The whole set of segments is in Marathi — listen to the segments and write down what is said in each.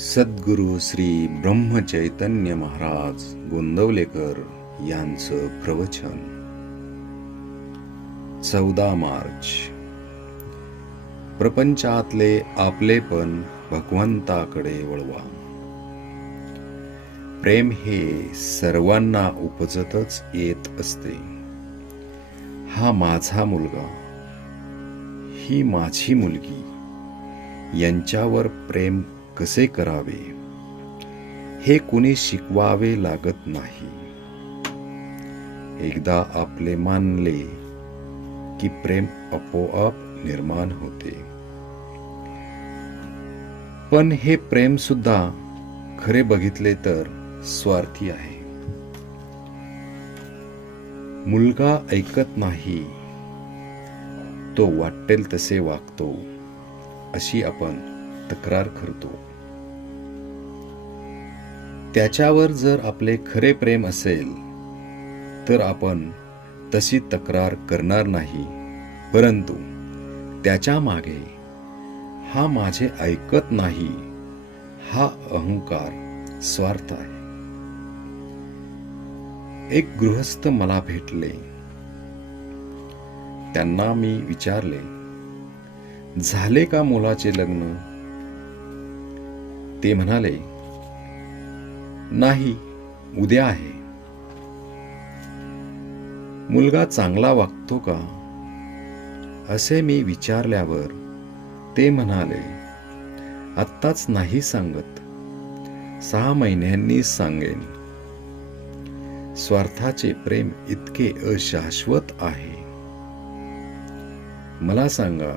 सद्गुरू श्री ब्रह्मचैतन्य महाराज गोंदवलेकर यांचं प्रवचन 14 मार्च. प्रपंचातले आपलेपण भगवंताकडे वळवा. प्रेम हे सर्वांना उपजतच येत असते. हा माझा मुलगा, ही माझी मुलगी यांच्यावर प्रेम कसे करावे हे कुणी शिकवावे लागत नाही. एकदा आपले मानले की प्रेम आपोआप निर्माण होते. पण हे प्रेम सुद्धा खरे बघितले तर स्वार्थी आहे. मुलगा ऐकत नाही, तो वाटेल तसे वागतो अशी आपण तक्रार करतो. त्याच्यावर जर आपले खरे प्रेम असेल तर आपण तशी तक्रार करणार नाही. परंतु त्याच्या मागे हा माझे ऐकत नाही हा अहंकार, स्वार्थ आहे. एक गृहस्थ मला भेटले. त्यांना मी विचारले, झाले का मुलाचे लग्न? ते म्हणाले, नाही, उद्या आहे. मुलगा चांगला वागतो का असे मी विचारल्यावर ते म्हणाले, आत्ताच नाही सांगत, 6 महिन्यांनी सांगेन. स्वार्थाचे प्रेम इतके अशाश्वत आहे. मला सांगा,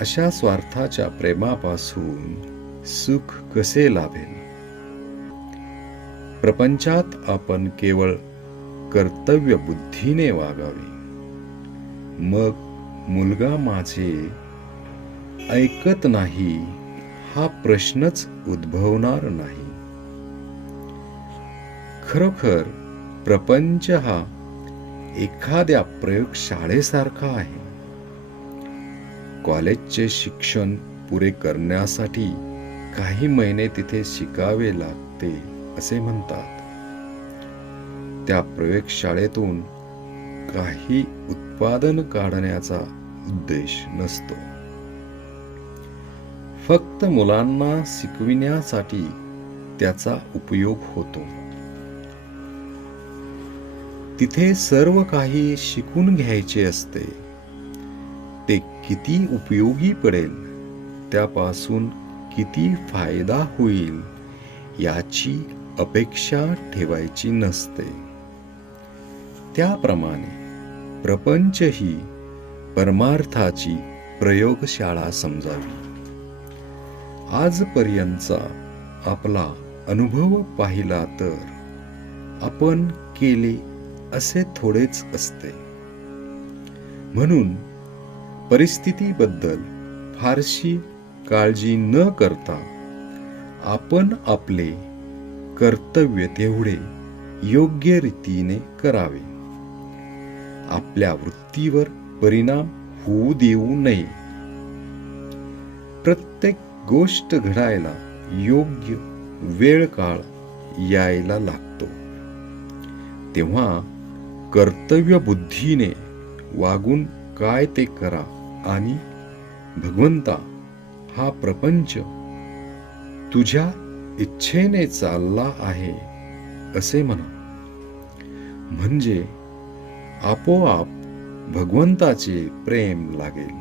अशा स्वार्थाच्या प्रेमापासून सुख कसे लाभेल? प्रपंचात आपण केवळ कर्तव्य बुद्धीने वागावे. मग मुलगा माझे ऐकत नाही हा प्रश्नच उद्भवणार नाही. खरोखर प्रपंच हा एखाद्या प्रयोगशाळेसारखा आहे. कॉलेजचे शिक्षण पुरे करण्यासाठी काही महिने तिथे शिकावे लागते असे म्हणतात. त्या प्रयोगशाळेतून काही उत्पादन काढण्याचा उद्देश नसतो. फक्त मुलांना शिकविण्यासाठी त्याचा उपयोग होतो. तिथे सर्व काही शिकून घ्यायचे असते. ते किती उपयोगी पडेल, त्यापासून किती फायदा होईल याची अपेक्षा ठेवायची नसते. त्याप्रमाणे प्रपंच ही परमार्थाची प्रयोगशाळा समजावी. आजपर्यंतचा आपला अनुभव पाहिला तर आपण केले असे थोडेच असते. म्हणून परिस्थितीबद्दल फारशी काळजी न करता आपण आपले कर्तव्य तेवढे योग्य रीतीने करावे. आपल्या वृत्तीवर परिणाम होऊ देऊ नये. प्रत्येक गोष्ट घडायला योग्य वेळ काळ यायला लागतो. तेव्हा कर्तव्य बुद्धीने वागून काय ते करा आणि भगवंता, हा प्रपंच तुझ्या इच्छेने चालला आहे असे म्हणा. म्हणजे आपोआप भगवंताचे प्रेम लागेल.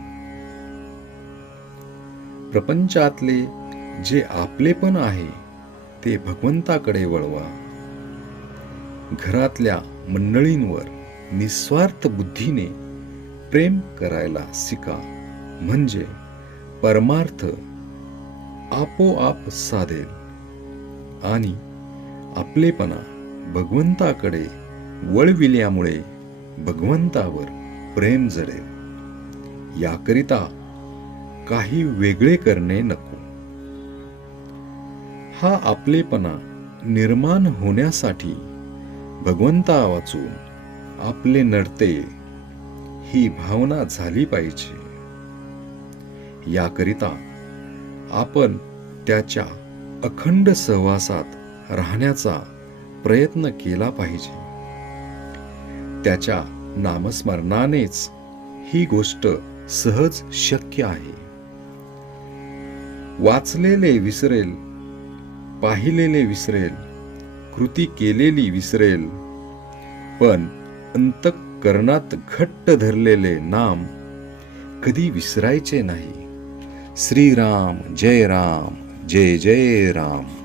प्रपंचातले जे आपलेपण आहे ते भगवंताकडे वळवा. घरातल्या मंडळींवर निस्वार्थ बुद्धीने प्रेम करायला शिका. म्हणजे परमार्थ आपोआप साधेल आणि आपलेपणा भगवंताकडे वळविल्यामुळे भगवंतावर प्रेम जडेल. याकरिता काही वेगळे करणे नको. हा आपलेपणा निर्माण होण्यासाठी भगवंता वाचून आपले नडते ही भावना झाली पाहिजे. याकरिता आपण त्याच्या अखंड सहवासात राहण्याचा प्रयत्न केला पाहिजे. त्याच्या नामस्मरणानेच ही गोष्ट सहज शक्य आहे. वाचलेले विसरेल, पाहिलेले विसरेल, कृती केलेली विसरेल, पण अंतःकरणात घट्ट धरलेले नाम कधी विसरायचे नाही. श्रीराम जय राम, जय जय राम.